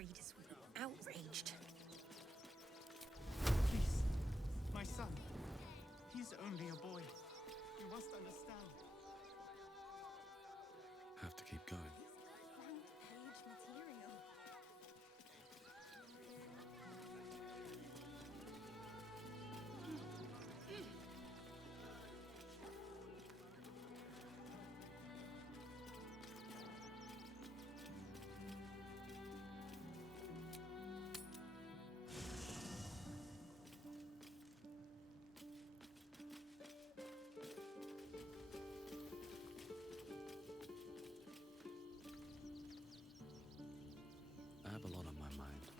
readers will be outraged. Please, my son. He's only a boy. You must understand. Have to keep going. Front page material. I have a lot on my mind.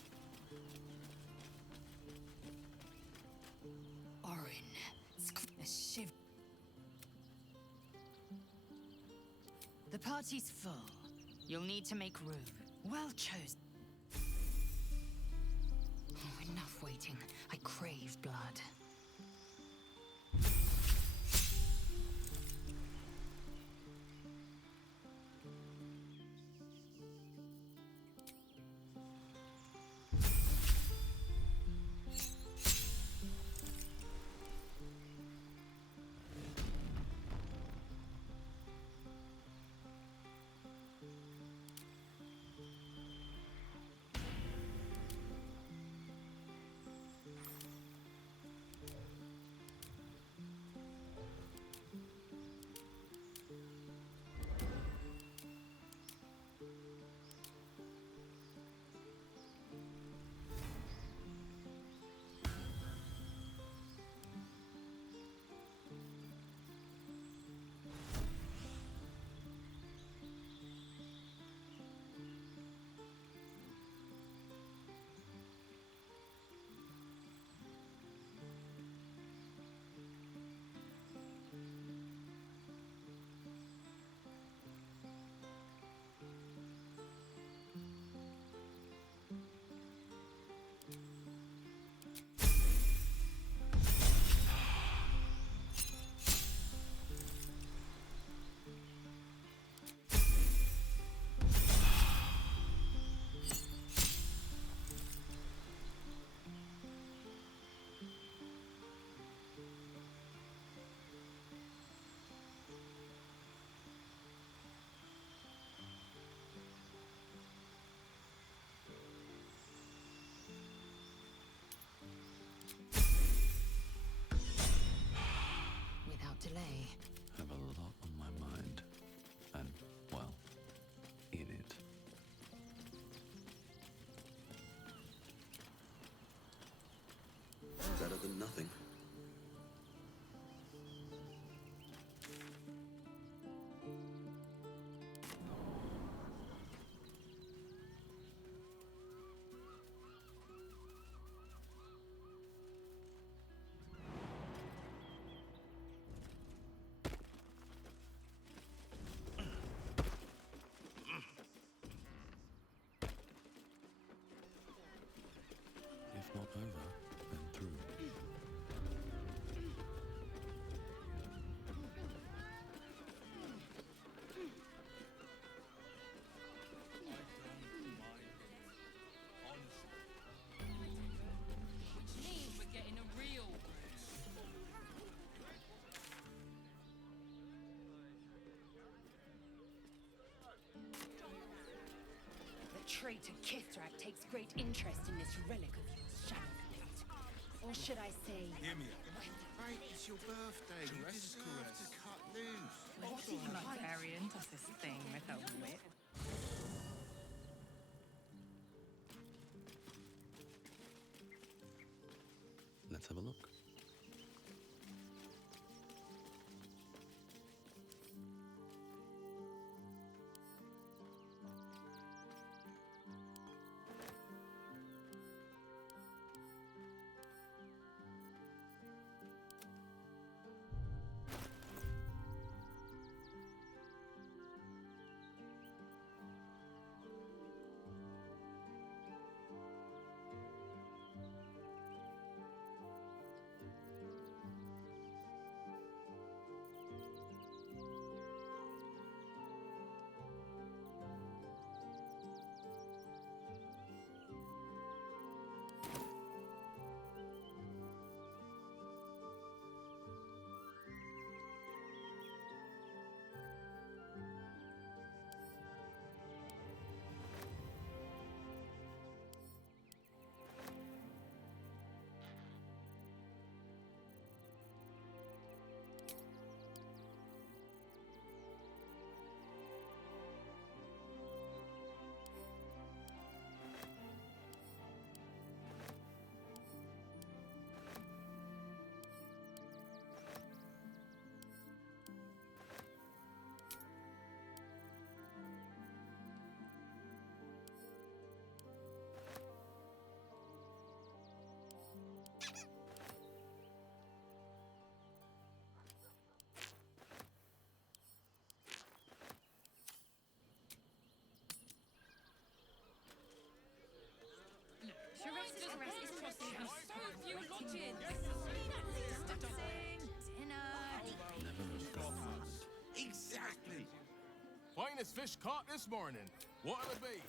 Orin, a shiv. The party's full. You'll need to make room. Well chosen. Oh, enough waiting. I crave blood. Without delay. Have a lot on my mind. And, well, in it. Better than nothing. If not over, then through. Which means we're getting a real. The traitor Kithrak takes great interest in this relic of yours, Shadowclad. Or should I say... Hear me. Mate, it's your birthday. You deserve to cut loose. What even variant of this thing with a whip? Let's have a look. finest fish caught this morning. What'll it be?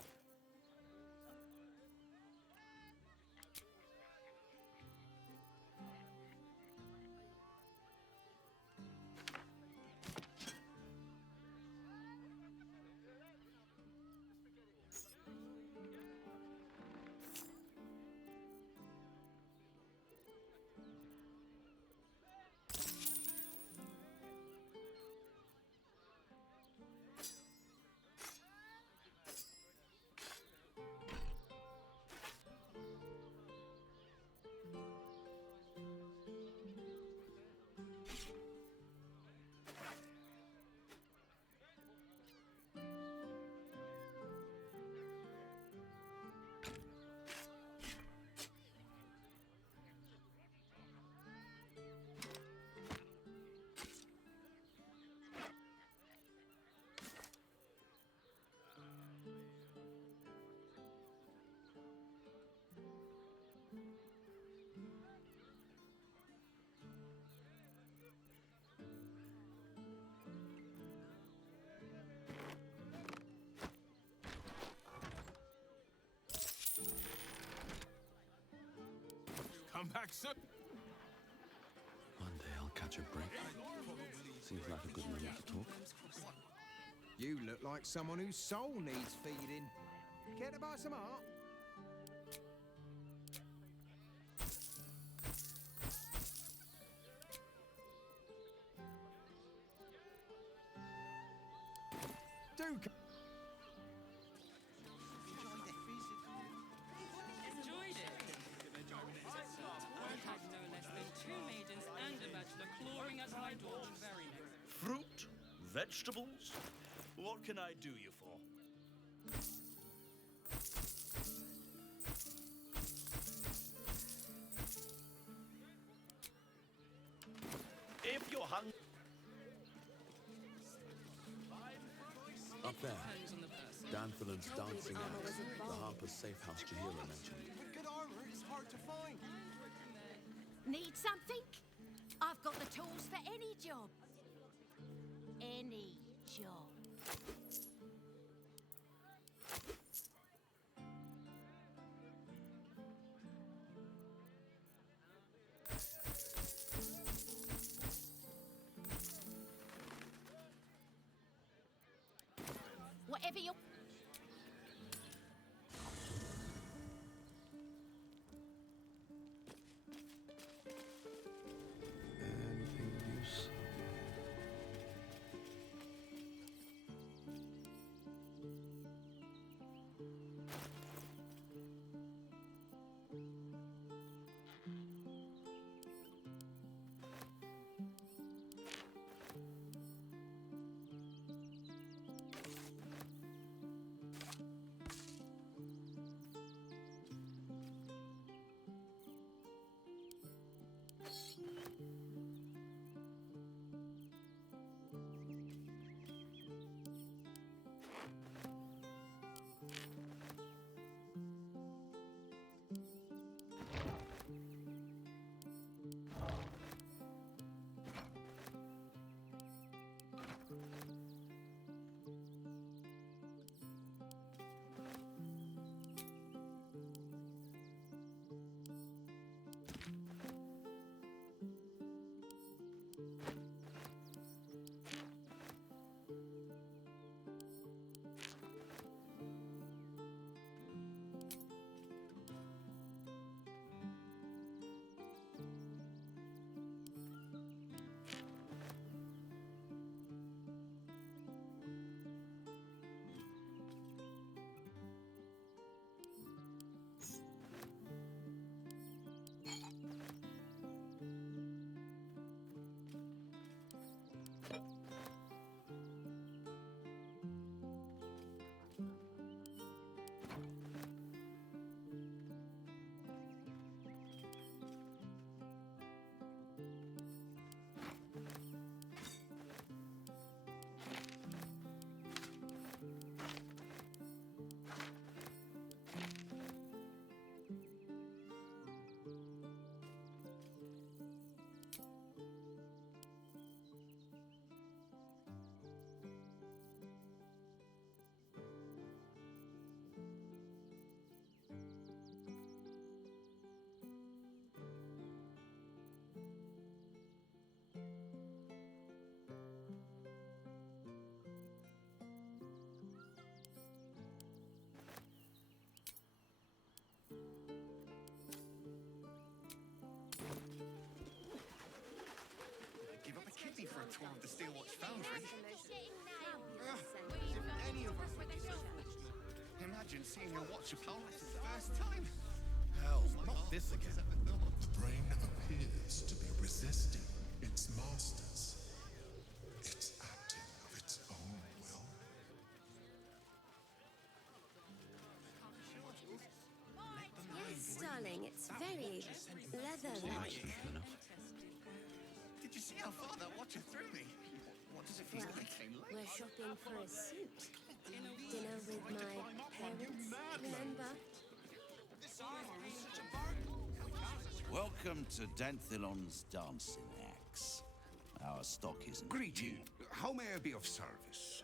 Come back soon. One day I'll catch a break. Seems like a good moment to talk. You look like someone whose soul needs feeding. Care to buy some art? Do come. Enjoyed it. I had no less than 2 maidens and a bachelor clawing at my door the very next. Fruit? Vegetables? What can I do you for? If you're hungry... Up there, Depends on the person. Danthorland's dancing out. The Harper's safe house Jahira mentioned. With good armor, it's hard to find. Need something? I've got the tools for any job. Any job. Whatever you... Anything use? ready for a tour of the Steelwatch Foundry. If any of us would be so fortunate. Imagine seeing your watch apart for the first time. Hell, not this again. The brain appears to be resisting its masters. It's acting of its own will. Yes, darling, it's very leather-like. Did you see how far that watcher threw me? What does it feel Well, like came late? we're shopping for a suit. Dinner with my parents, remember? Welcome to Danthilon's dancing acts. Our stock isn't... Greeting. How may I be of service?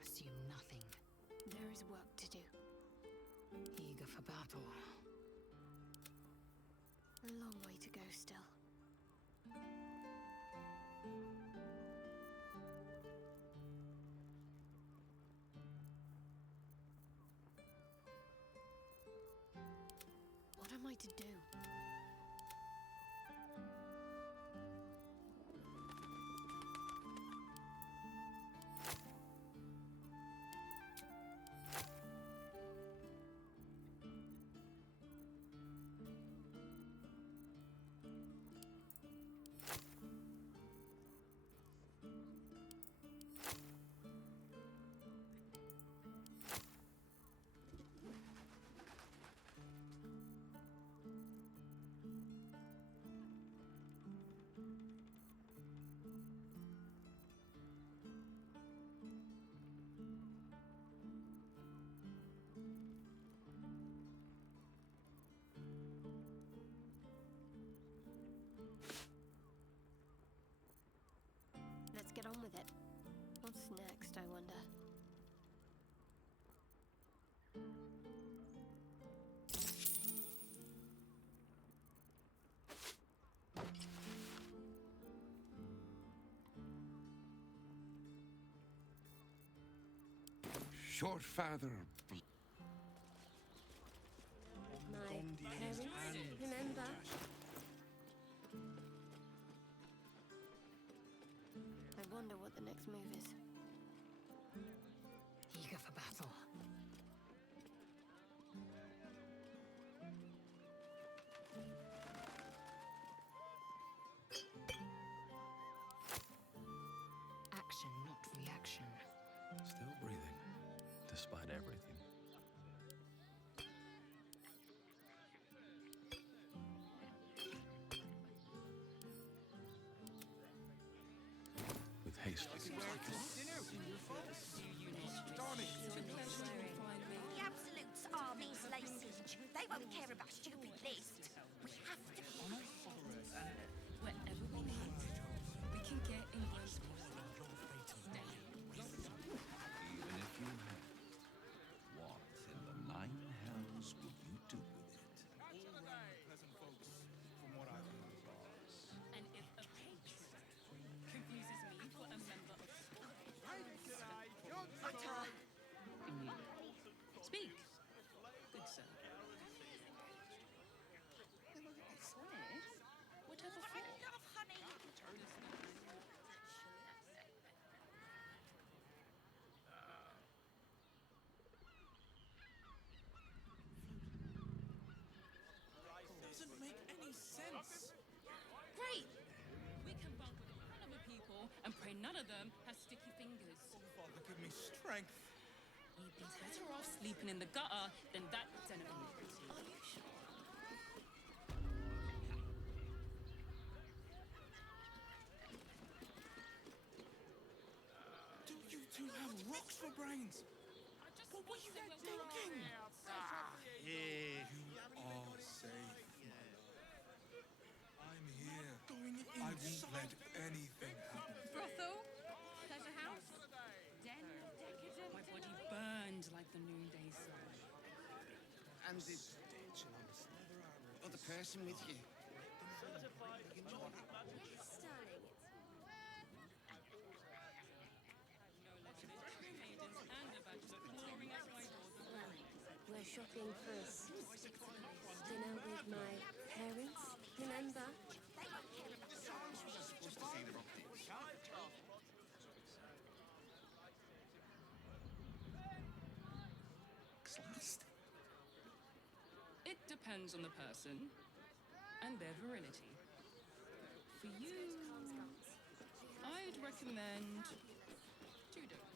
Assume nothing. There is work to do. Eager for battle. A long way to go still. What am I to do? Let's get on with it. What's next, I wonder? Your father... My parents, remember? I wonder what the next move is. Eager for battle. Action, not reaction. Still breathing, despite everything. With haste. The Absolutes army's lazy. They won't care about stupid list. We have to be Wherever we need, we can get England. Even if you had, what in the nine hells would you do with it? And if a patron confuses me for a member of Speak. Good sir. Whatever for? Doesn't make any sense. Great! We can bunk with a ton of people and pray none of them has sticky fingers. Father, give me strength. You'd be better off sleeping in the gutter than that gentleman. Are you sure? for brains. What were you thinking? Here. You are safe, my love. I'm here. I won't let anything happen. Brothel? Pleasure house? Den of decadent? My body burned like the noonday sun. And this other person with you. We're shopping first. Dinner with my parents, remember? It depends on the person and their virility. For you, I'd recommend Tudor.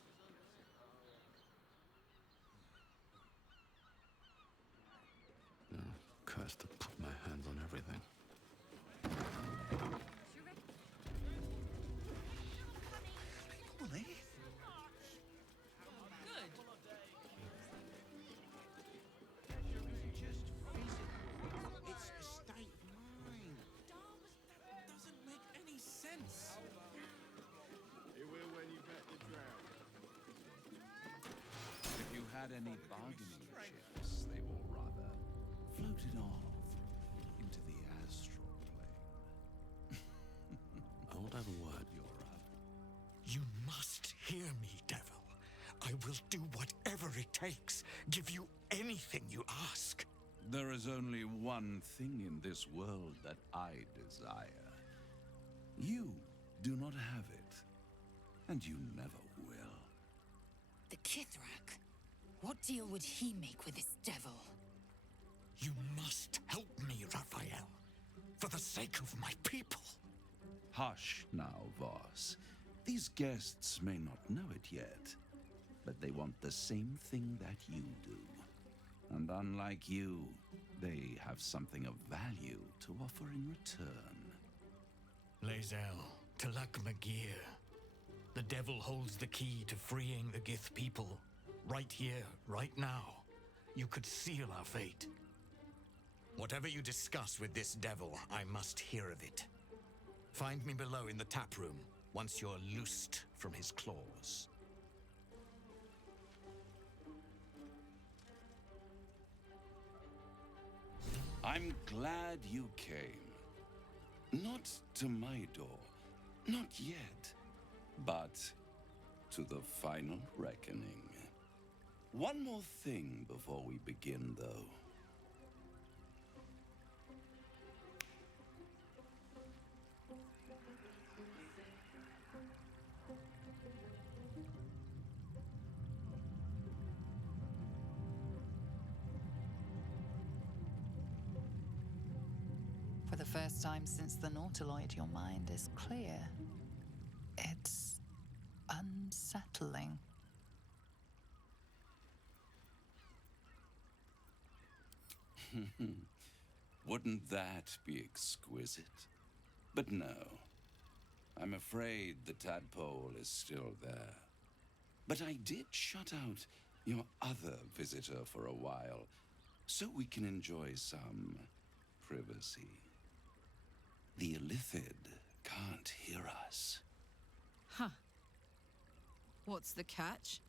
Cursed to put my hands on everything. Ollie? Good. It's a state of mind. Doesn't make any sense. It will when you bet the drown. If you had any bargaining chips, they will rather floated off into the astral plane. I won't have a word. You're up. You must hear me, devil. I will do whatever it takes. Give you anything you ask. There is only one thing in this world that I desire. You do not have it, and you never will. The Kithrak? What deal would he make with this devil? You must help me, Raphael. For the sake of my people. Hush now, Voss. These guests may not know it yet, but they want the same thing that you do. And unlike you, they have something of value to offer in return. Lae'zel, Talak Magir. The devil holds the key to freeing the Gith people. Right here, right now. You could seal our fate. Whatever you discuss with this devil, I must hear of it. Find me below in the tap room, once you're loosed from his claws. I'm glad you came. Not to my door, not yet, but to the final reckoning. One more thing before we begin, though. For the first time since the Nautiloid, your mind is clear. It's unsettling. Wouldn't that be exquisite? But no. I'm afraid the tadpole is still there. But I did shut out your other visitor for a while, so we can enjoy some privacy. The Illithid can't hear us. Huh. What's the catch?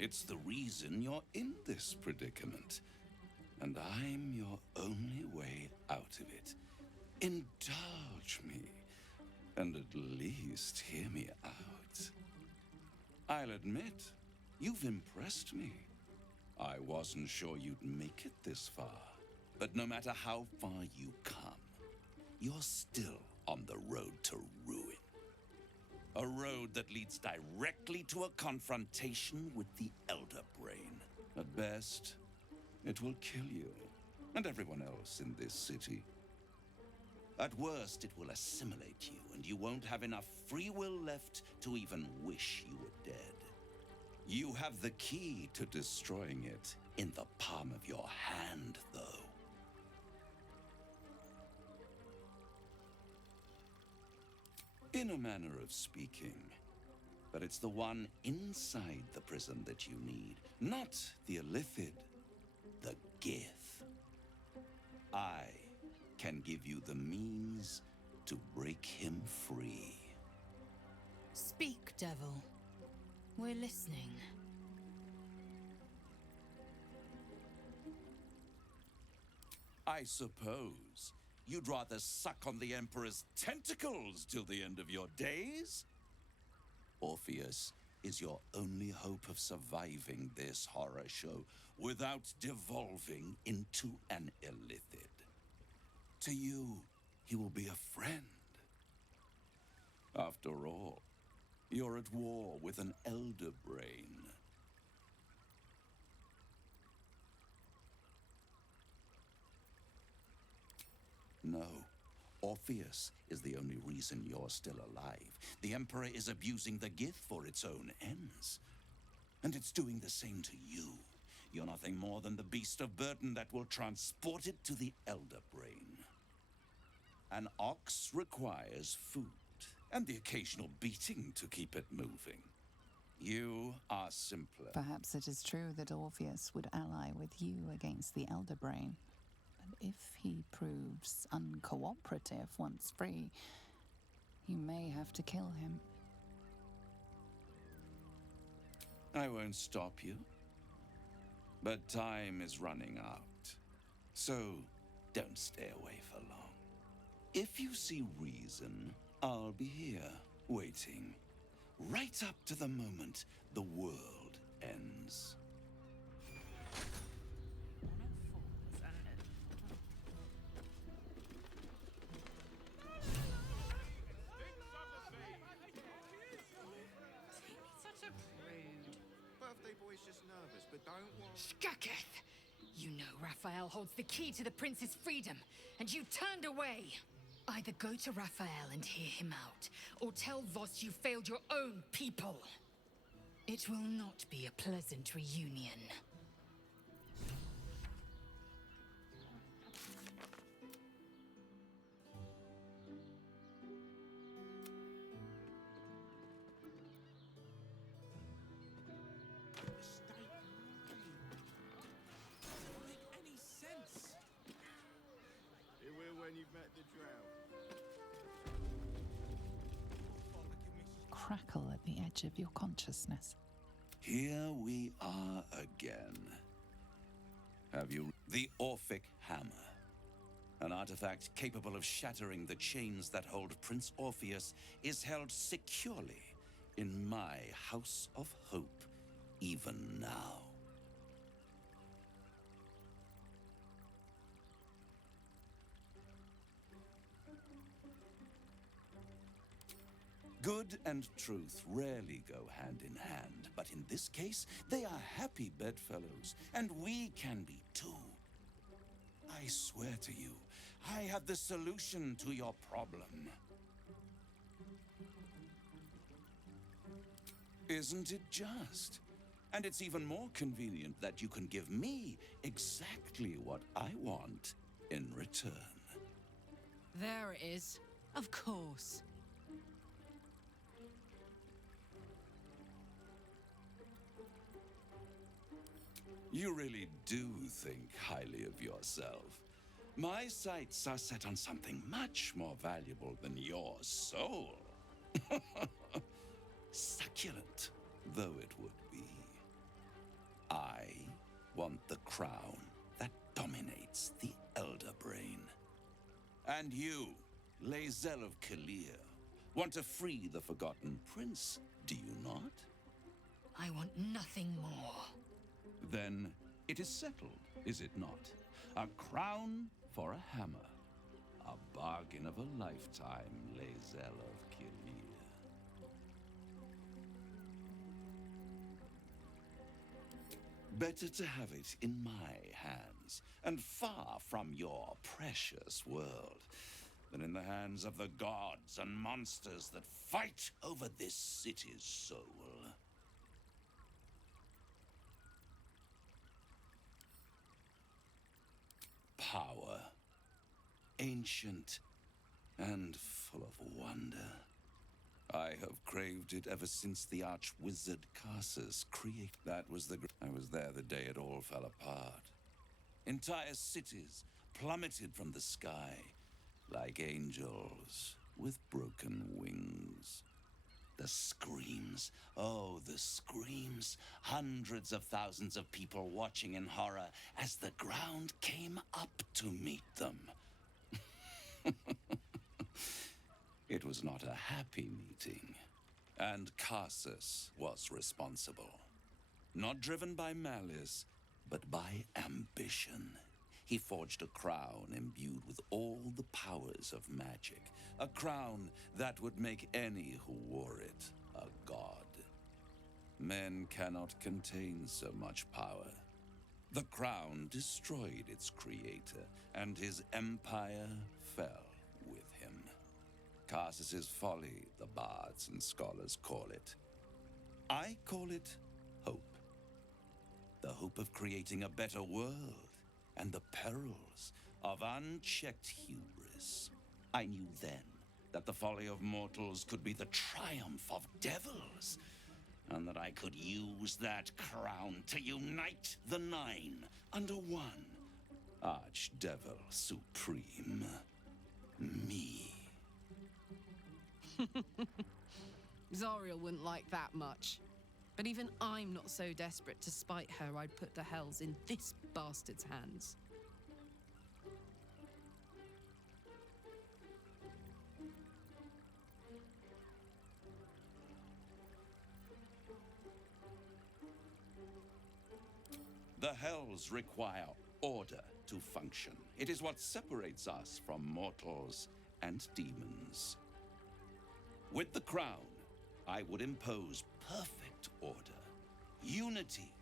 It's the reason you're in this predicament. And I'm your only way out of it. Indulge me, and at least hear me out. I'll admit, you've impressed me. I wasn't sure you'd make it this far. But no matter how far you come, you're still on the road to ruin. A road that leads directly to a confrontation with the Elder Brain. At best, it will kill you and everyone else in this city. At worst, it will assimilate you, and you won't have enough free will left to even wish you were dead. You have the key to destroying it in the palm of your hand, though. In a manner of speaking. But it's the one inside the prison that you need, not the Illithid, the Gith. I can give you the means to break him free. Speak, devil. We're listening. I suppose you'd rather suck on the Emperor's tentacles till the end of your days? Orpheus is your only hope of surviving this horror show without devolving into an Illithid. To you, he will be a friend. After all, you're at war with an Elder Brain. No. Orpheus is the only reason you're still alive. The Emperor is abusing the Gith for its own ends. And it's doing the same to you. You're nothing more than the beast of burden that will transport it to the Elder Brain. An ox requires food, and the occasional beating to keep it moving. You are simpler. Perhaps it is true that Orpheus would ally with you against the Elder Brain. But if he proves uncooperative once free, you may have to kill him. I won't stop you. But time is running out. So, don't stay away for long. If you see reason, I'll be here, waiting. Right up to the moment the world ends. Such a prude. Birthday boy's just nervous, but don't worry. Skaketh! You know Raphael holds the key to the prince's freedom, and you turned away. Either go to Raphael and hear him out, or tell Voss you failed your own people. It will not be a pleasant reunion. Doesn't make any sense. It will when you've met the drought. Crackle at the edge of your consciousness. Here we are again. Have you... The Orphic Hammer. An artifact capable of shattering the chains that hold Prince Orpheus is held securely in my House of Hope, even now. Good and truth rarely go hand in hand, but in this case, they are happy bedfellows, and we can be too. I swear to you, I have the solution to your problem. Isn't it just? And it's even more convenient that you can give me exactly what I want in return. There it is. Of course. You really do think highly of yourself. My sights are set on something much more valuable than your soul. Succulent though it would be. I want the crown that dominates the Elder Brain. And you, Lae'zel of Kalir, want to free the Forgotten Prince, do you not? I want nothing more. Then it is settled, is it not? A crown for a hammer. A bargain of a lifetime, Lae'zel of Kalir. Better to have it in my hands, and far from your precious world, than in the hands of the gods and monsters that fight over this city's soul. Power. Ancient and full of wonder. I have craved it ever since the arch-wizard Karsus created. That was I was there the day it all fell apart. Entire cities plummeted from the sky like angels with broken wings. The screams, oh, the screams. Hundreds of thousands of people watching in horror as the ground came up to meet them. It was not a happy meeting, and Karsus was responsible. Not driven by malice, but by ambition. He forged a crown imbued with all the powers of magic. A crown that would make any who wore it a god. Men cannot contain so much power. The crown destroyed its creator, and his empire fell with him. Karsus's folly, the bards and scholars call it. I call it hope. The hope of creating a better world, and the perils of unchecked hubris. I knew then that the folly of mortals could be the triumph of devils, and that I could use that crown to unite the Nine under one Archdevil Supreme. Me. Zariel wouldn't like that much. But even I'm not so desperate to spite her I'd put the hells in this bastard's hands. The hells require order to function. It is what separates us from mortals and demons. With the crown, I would impose perfect order, unity,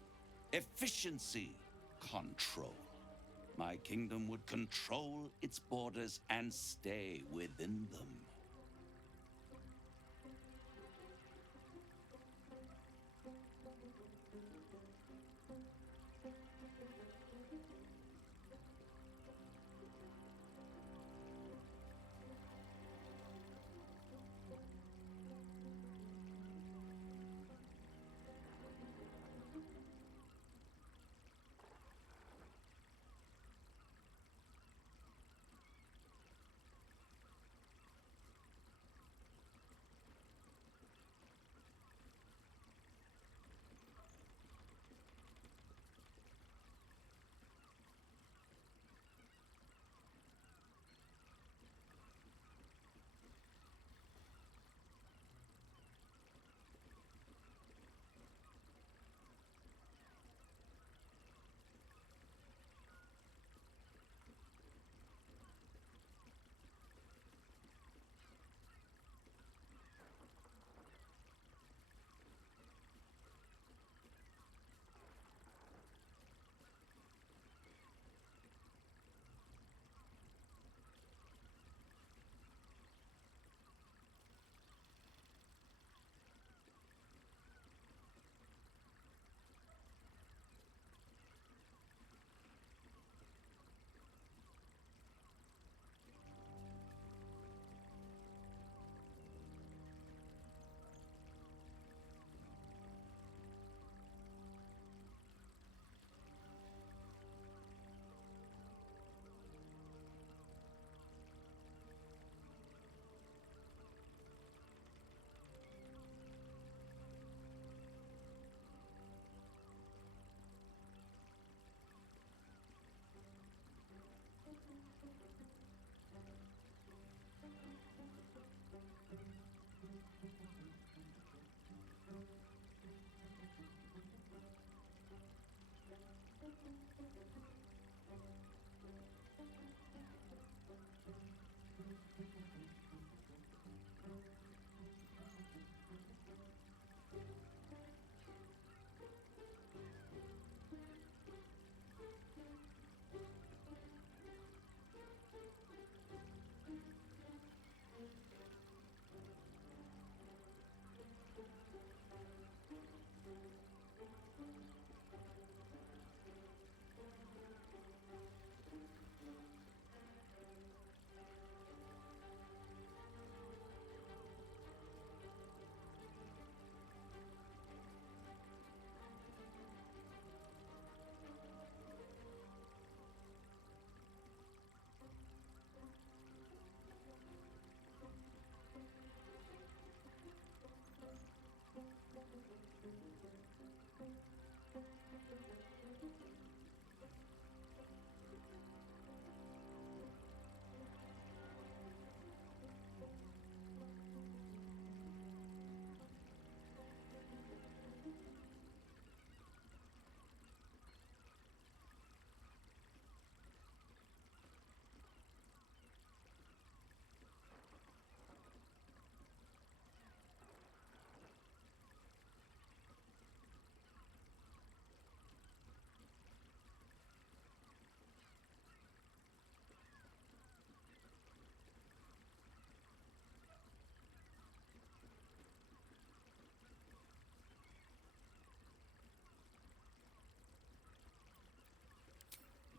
efficiency, control. My kingdom would control its borders and stay within them.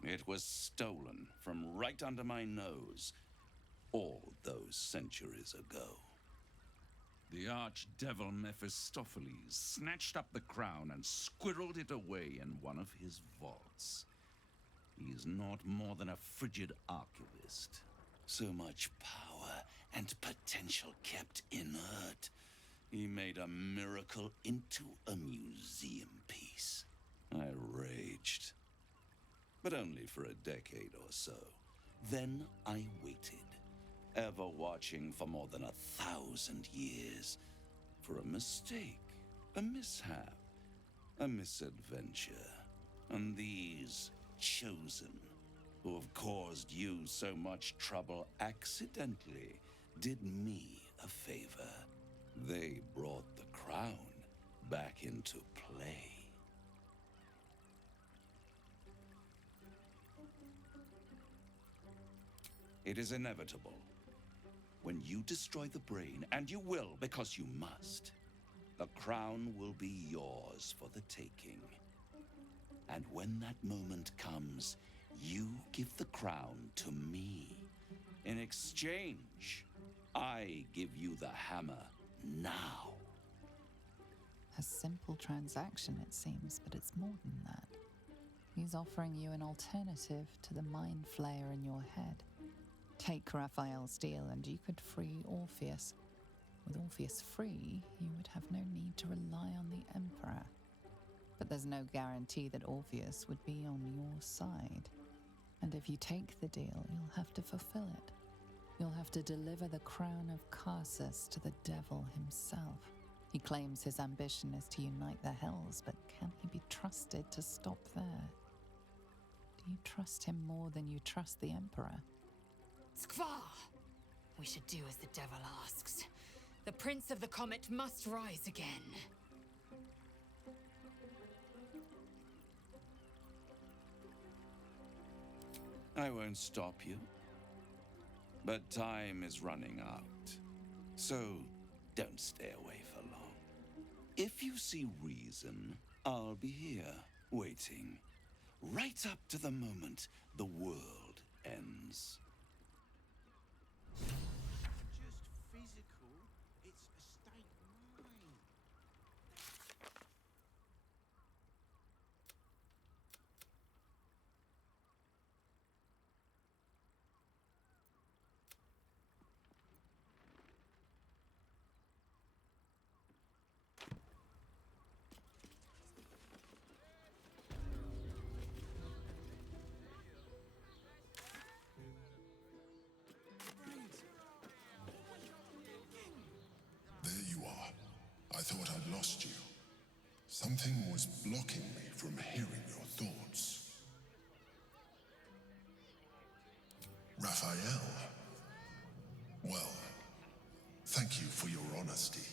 It was stolen from right under my nose all those centuries ago. The archdevil Mephistopheles snatched up the crown and squirreled it away in one of his vaults. He's not more than a frigid archivist. So much power and potential kept inert. He made a miracle into a museum piece. I raged. But only for a decade or so. Then I waited, ever watching for more than 1,000 years, for a mistake, a mishap, a misadventure. And these chosen, who have caused you so much trouble accidentally, did me a favor. They brought the crown back into play. It is inevitable. When you destroy the brain, and you will because you must, the crown will be yours for the taking. And when that moment comes, you give the crown to me. In exchange, I give you the hammer now. A simple transaction, it seems, but it's more than that. He's offering you an alternative to the mind flayer in your head. Take Raphael's deal and you could free Orpheus. With Orpheus free, you would have no need to rely on the Emperor. But there's no guarantee that Orpheus would be on your side. And if you take the deal, you'll have to fulfill it. You'll have to deliver the crown of Carsus to the devil himself. He claims his ambition is to unite the Hells, but can he be trusted to stop there? Do you trust him more than you trust the Emperor? Skvar! We should do as the devil asks. The Prince of the Comet must rise again. I won't stop you. But time is running out. So don't stay away for long. If you see reason, I'll be here, waiting. Right up to the moment the world ends. Just physical, it's a state of mind. There you are. I thought I'd lost you. Something was blocking me from hearing your thoughts. Raphael. Well, thank you for your honesty.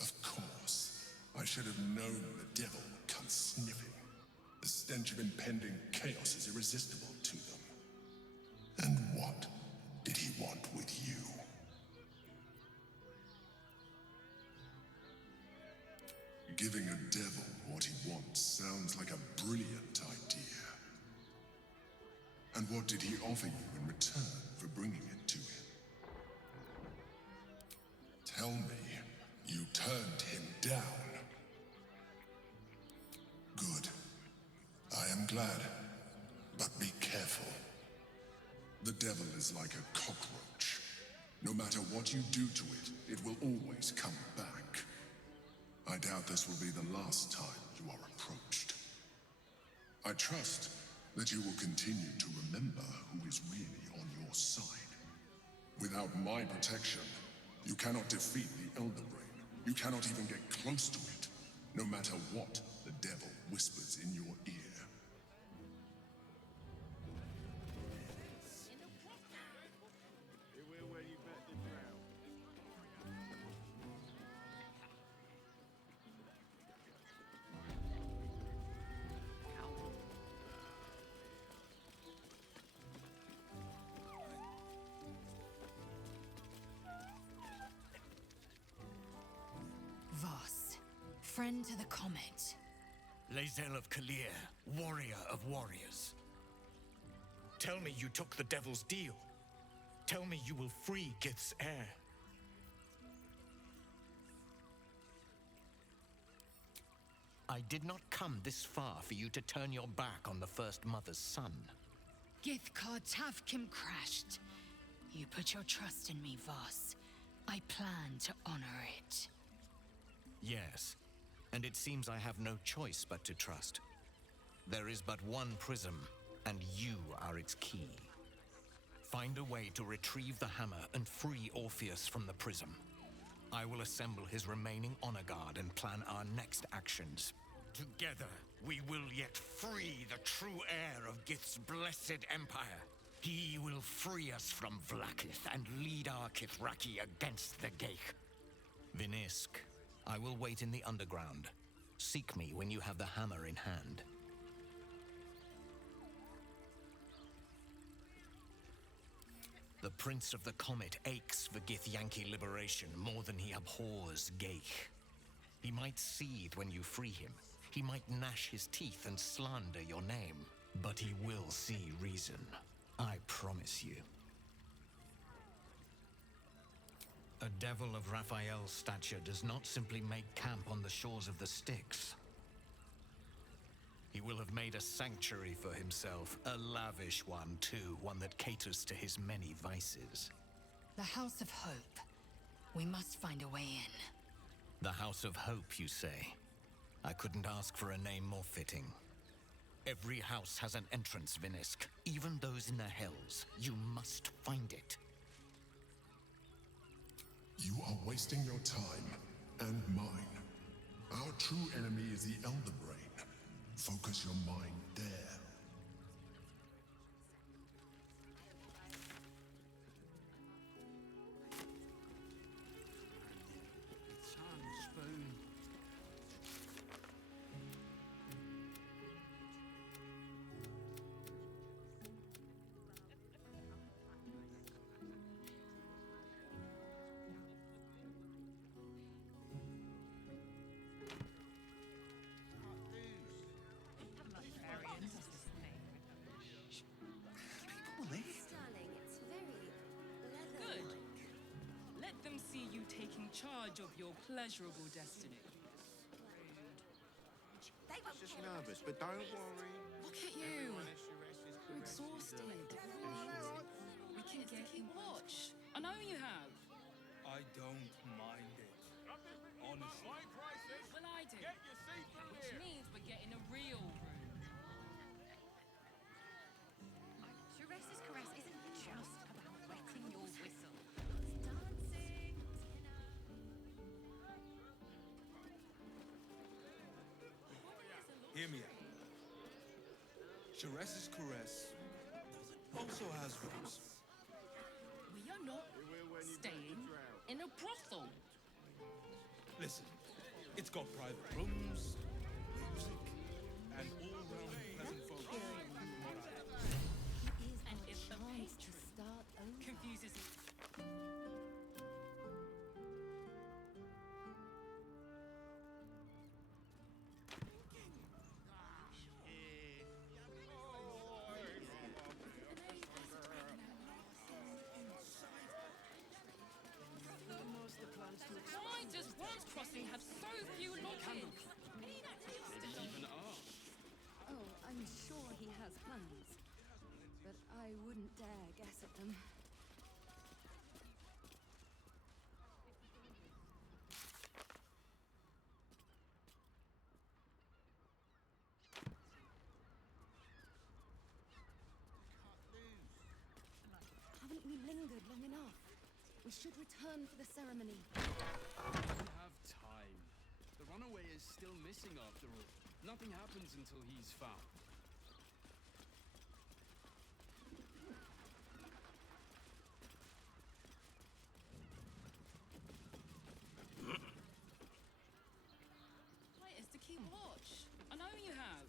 Of course, I should have known the devil would come sniffing. The stench of impending chaos is irresistible to them. And what did he want with you? Giving a devil what he wants sounds like a brilliant idea. And what did he offer you in return for bringing it to him? Tell me, you turned him down. Good. I am glad. But be careful. The devil is like a cockroach. No matter what you do to it, it will always come back. I doubt this will be the last time you are approached. I trust that you will continue to remember who is really on your side. Without my protection, you cannot defeat the Elder Brain. You cannot even get close to it, no matter what the devil whispers in your ear. Voss, friend to the comet. Lae'zel of Kalir, warrior of warriors. Tell me you took the devil's deal. Tell me you will free Gith's heir. I did not come this far for you to turn your back on the First Mother's son. Githkar Tavkim crashed. You put your trust in me, Voss. I plan to honor it. Yes, and it seems I have no choice but to trust. There is but one prism, and you are its key. Find a way to retrieve the hammer and free Orpheus from the prism. I will assemble his remaining honor guard and plan our next actions. Together, we will yet free the true heir of Gith's blessed empire. He will free us from Vlaakith and lead our Kithraki against the Geich. Vinisk, I will wait in the underground. Seek me when you have the hammer in hand. The Prince of the Comet aches for Githyanki liberation more than he abhors Geich. He might seethe when you free him. He might gnash his teeth and slander your name. But he will see reason. I promise you. A devil of Raphael's stature does not simply make camp on the shores of the Styx. He will have made a sanctuary for himself, a lavish one too, one that caters to his many vices. The House of Hope. We must find a way in. The House of Hope, you say? I couldn't ask for a name more fitting. Every house has an entrance, Vinisk. Even those in the Hells. You must find it. You are wasting your time, and mine. Our true enemy is the Elder Brain. Focus your mind there. Darling, it's very Good. Let them see you taking charge of your pleasurable destiny. Just nervous, but don't worry. Look at you. You're exhausted. We can get in watch. I know you have. I don't mind it. Honestly. Well, I do. Which means we're getting a real room. Teresa's caress isn't just about wetting your whistle. Hear me out. Sheres's caress also has rooms. We are not staying in a brothel. Listen, it's got private rooms, music, and all-round pleasant folks. from what I heard. It is And our if the chance to patron start over. confuses you. Why does Bronze Crossing have so few lodgings? Even ask. Oh, I'm sure he has plans. But I wouldn't dare guess at them. Haven't we lingered long enough? We should return for the ceremony. We have time. The runaway is still missing after all. Nothing happens until he's found. Why is to keep watch? I know you have.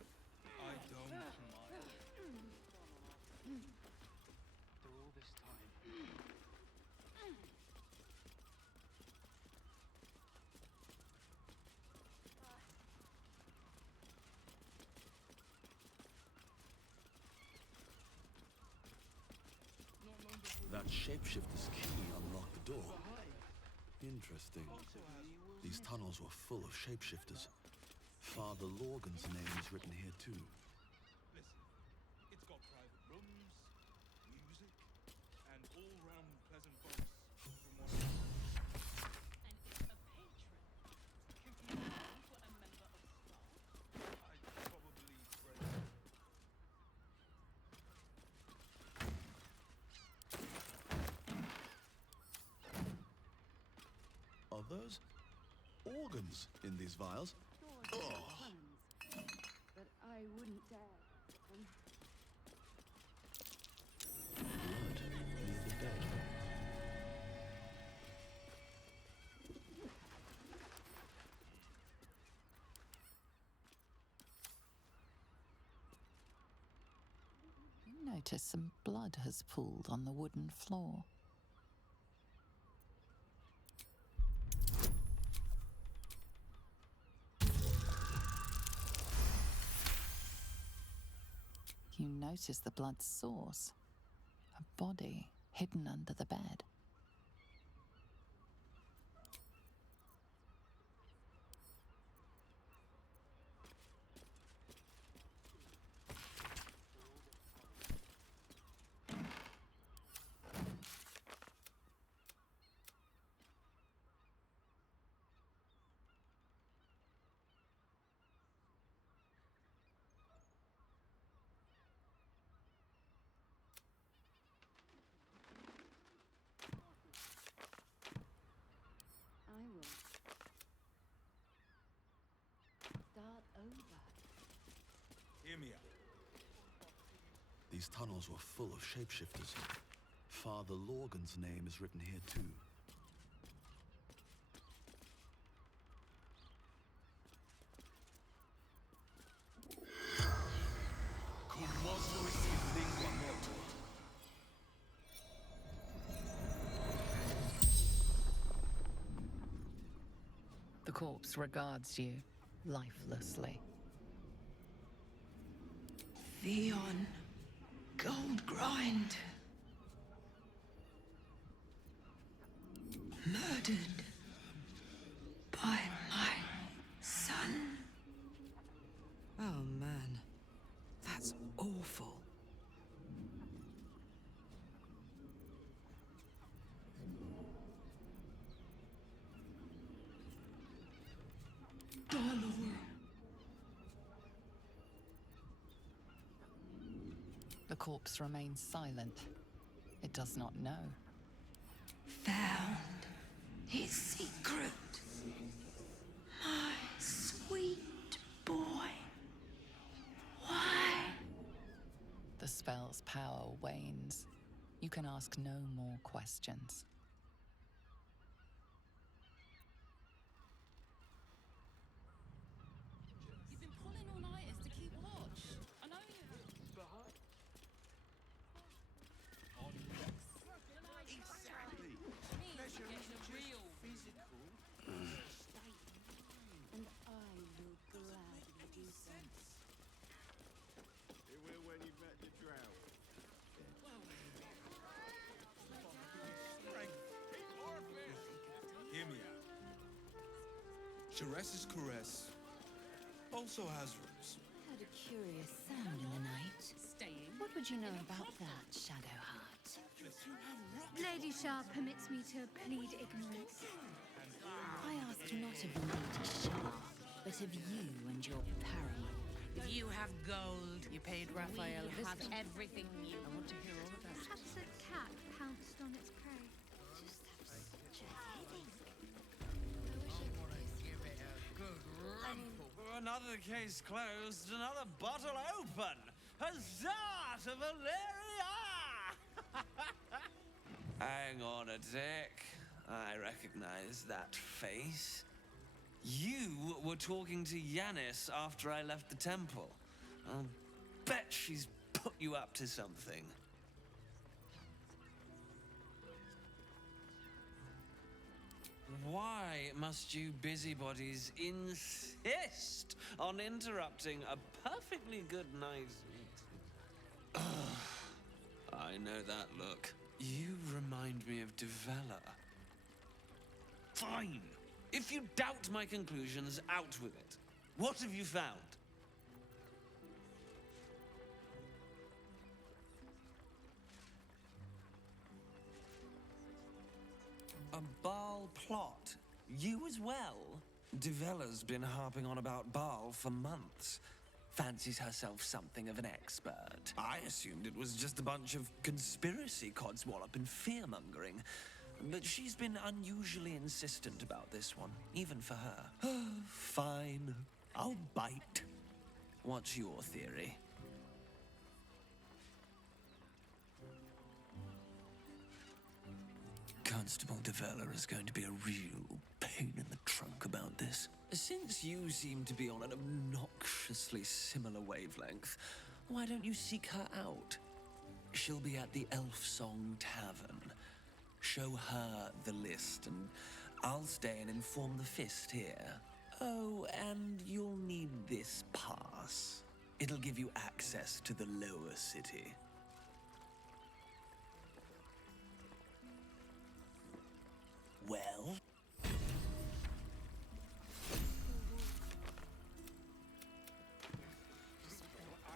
I don't mind. After all this time. That shapeshifter's key unlocked the door. Interesting. These tunnels were full of shapeshifters. Father Lorgan's name is written here too. Listen, it's got private rooms, music, and all-round pleasant folks. from what I heard. And if a patron confuses you for a member of staff, I'd probably pray. Are those organs in these vials? Sure he has plans. But I wouldn't dare guess at them. Blood near the bed. You notice some blood has pooled on the wooden floor. You notice the blood's source, a body hidden under the bed. I will start over. Hear me out. These tunnels were full of shapeshifters. Father Lorgan's name is written here too. The corpse regards you lifelessly. Theon Goldgrind. Murdered by my son. Oh man, that's awful. Baldur. The corpse remains silent. It does not know. Found his secret. My sweet boy. Why? The spell's power wanes, you can ask no more questions. You've been pulling all-nighters to keep watch. I know you have. Exactly. Pleasure isn't just physical. And I will gladly do so. It will when you've met the drow. Hear me out. Jerez's caress also has roots. I heard a curious sound in the night. Staying. What would you know about that, Shadowheart? Lady Shah permits me to plead ignorance. I ask not of Lady Shah, but of you and your paramour. If you have gold, you paid Raphael We this have much. everything you I want to hear all about it. Perhaps a cat pounced on its prey. Another case closed, another bottle open. Huzzah to Valeria! Hang on a tick. I recognize that face. You were talking to Yanis after I left the temple. I'll bet she's put you up to something. Why must you busybodies insist on interrupting a perfectly good night's Ugh, I know that look. You remind me of Devella. Fine. If you doubt my conclusions, out with it. What have you found? A Baal plot? You as well? Devella's been harping on about Baal for months. Fancies herself something of an expert. I assumed it was just a bunch of conspiracy codswallop and fear-mongering. But she's been unusually insistent about this one, even for her. Fine. I'll bite. What's your theory? Constable Devella is going to be a real pain in the trunk about this. Since you seem to be on an obnoxiously similar wavelength, why don't you seek her out? She'll be at the Elf Song Tavern. Show her the list, and I'll stay and inform the Fist here. Oh, and you'll need this pass. It'll give you access to the lower city. Well?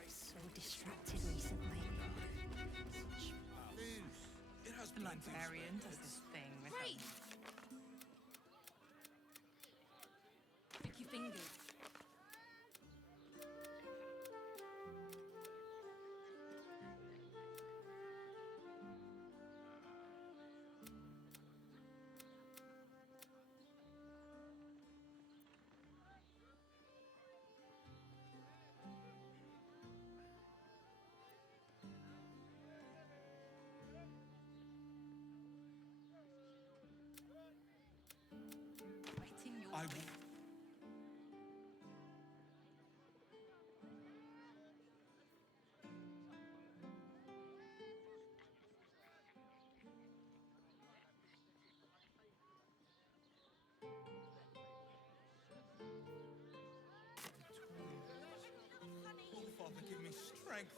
So distracted recently. The librarian does this thing with Great! Pick your fingers. Waiting your I way. will. Oh, Father, give me strength.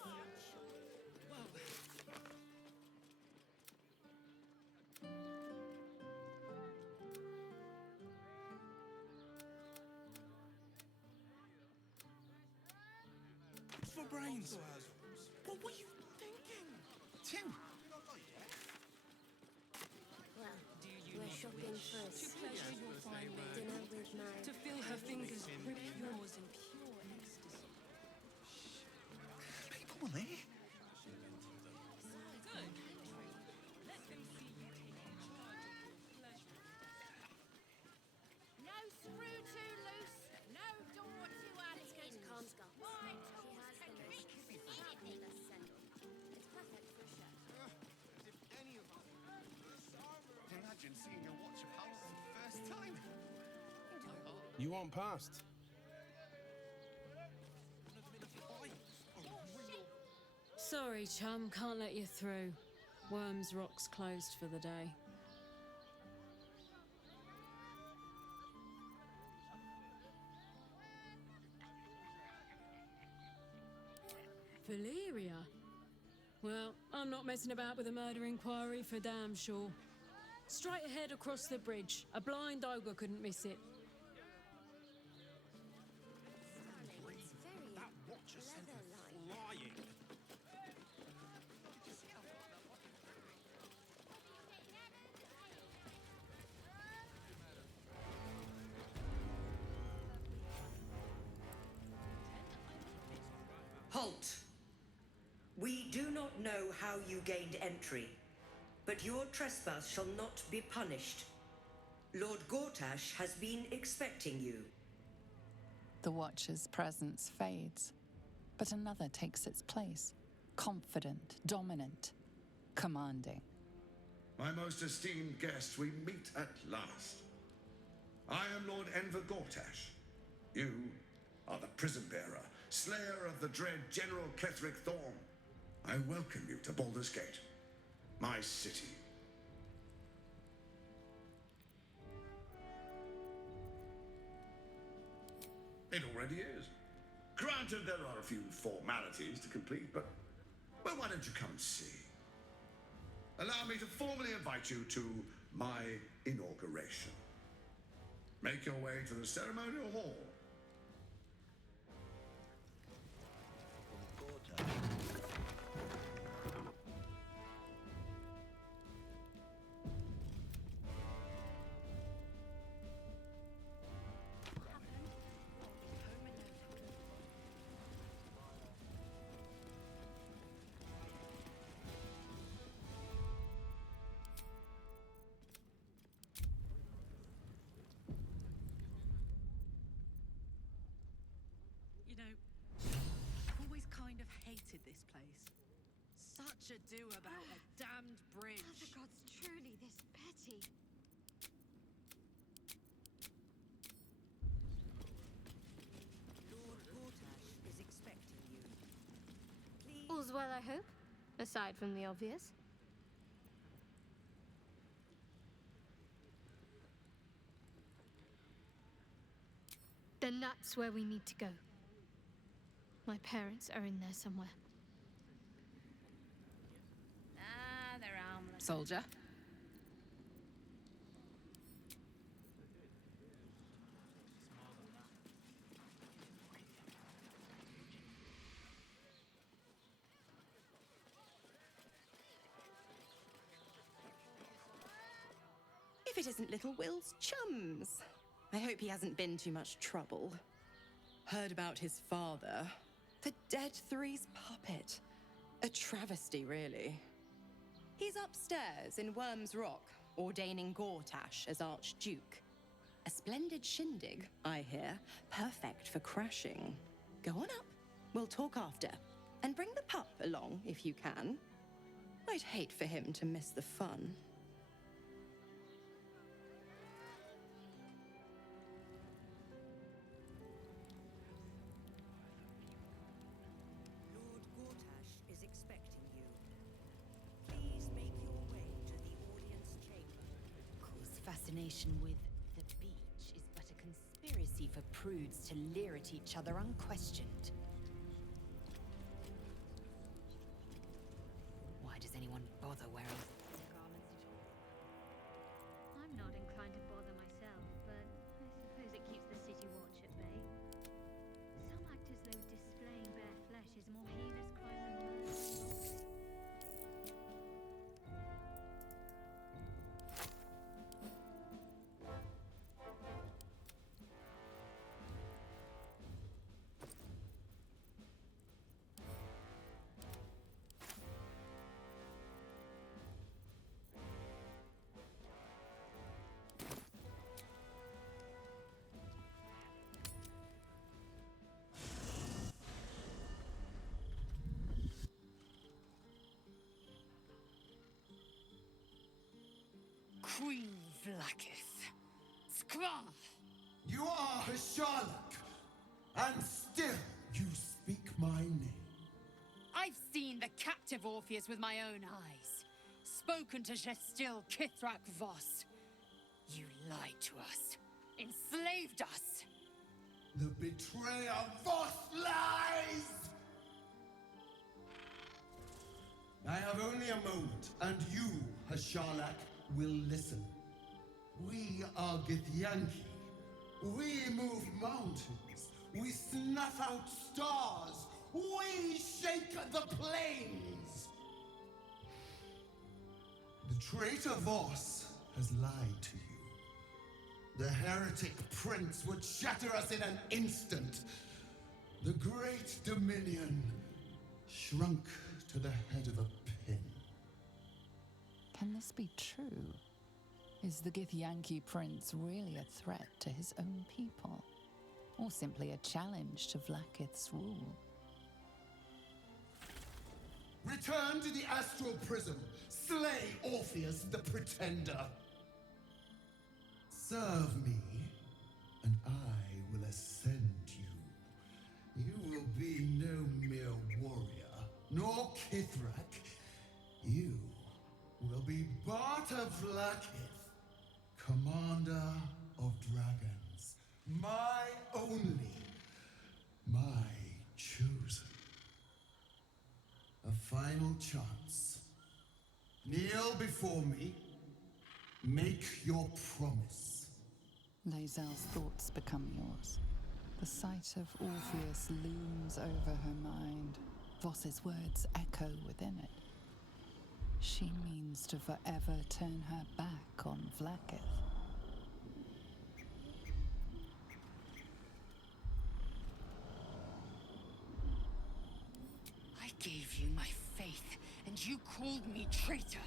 For brains. What were you thinking? Tim. Well, we're shopping for a To pleasure your fine maid. dinner with my... To feel her fingers grip yours in pure ecstasy. People were there. Good. Let them see you taking charge of your pleasure. No screw too loose, no door too unhinged. My tools can fix anything. You want past? Sorry, chum, can't let you through. Worms Rock's closed for the day. Valeria? Well, I'm not messing about with a murder inquiry for damn sure. Straight ahead across the bridge. A blind ogre couldn't miss it. That watcher sent her flying. Halt! We do not know how you gained entry, but your trespass shall not be punished. Lord Gortash has been expecting you. The Watcher's presence fades, but another takes its place. Confident, dominant, commanding. My most esteemed guest, we meet at last. I am Lord Enver Gortash. You are the prison bearer, slayer of the dread General Ketheric Thorn. I welcome you to Baldur's Gate, my city. It already is. Granted, there are a few formalities to complete, but well, why don't you come and see? Allow me to formally invite you to my inauguration. Make your way to the ceremonial hall. You know, I've always kind of hated this place. Such ado about a damned bridge. Are the gods truly this petty? Lord Gortash is expecting you. Please. All's well, I hope, aside from the obvious. Then that's where we need to go. My parents are in there somewhere. Ah, they're armless. Soldier. If it isn't little Will's chums. I hope he hasn't been too much trouble. Heard about his father. The Dead Three's puppet. A travesty, really. He's upstairs in Worms Rock, ordaining Gortash as Archduke. A splendid shindig, I hear. Perfect for crashing. Go on up. We'll talk after. And bring the pup along, if you can. I'd hate for him to miss the fun. Lord Gortash is expecting you. Please make your way to the audience chamber. Course fascination with the beach is but a conspiracy for prudes to leer at each other unquestioned. Why does anyone bother wearing garments at all? I'm not inclined to bother myself, but I suppose it keeps the city watch at bay. Some act as though displaying bare flesh is a more heinous crime than murder. Queen Vlaakith. Skra! You are Hasharlak, and still you speak my name. I've seen the captive Orpheus with my own eyes. Spoken to Gestil Kithrak Voss. You lied to us. Enslaved us. The betrayer Voss lies! I have only a moment, and you, Hasharlak, will listen. We are Githyanki. We move mountains. We snuff out stars. We shake the plains. The traitor Voss has lied to you. The heretic prince would shatter us in an instant. The great dominion shrunk to the head of a pin. Can this be true? Is the Githyanki prince really a threat to his own people? Or simply a challenge to Vlaakith's rule? Return to the astral prism. Slay Orpheus the Pretender. Serve me, and I will ascend you. You will be no mere warrior, nor Kithrak. You will be Barta Vlaakith, commander of dragons. My only, my chosen. A final chance. Kneel before me. Make your promise. Lae'zel's thoughts become yours. The sight of Orpheus looms over her mind. Voss's words echo within it. She means to forever turn her back on Vlaakith. I gave you my faith, and you called me traitor.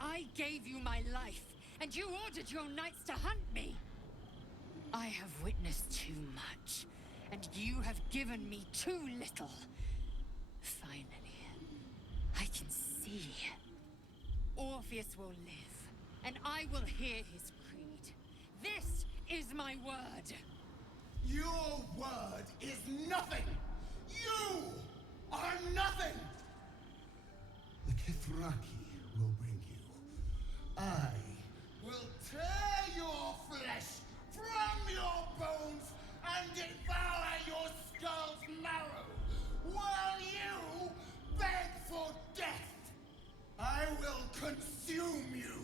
I gave you my life, and you ordered your knights to hunt me. I have witnessed too much, and you have given me too little. Finally, I can see. Orpheus will live, and I will hear his creed. This is my word. Your word is nothing! You are nothing! The Kithraki will bring you. I will tear your flesh from your bones and devour your skull's marrow, while you beg for death. I will consume you.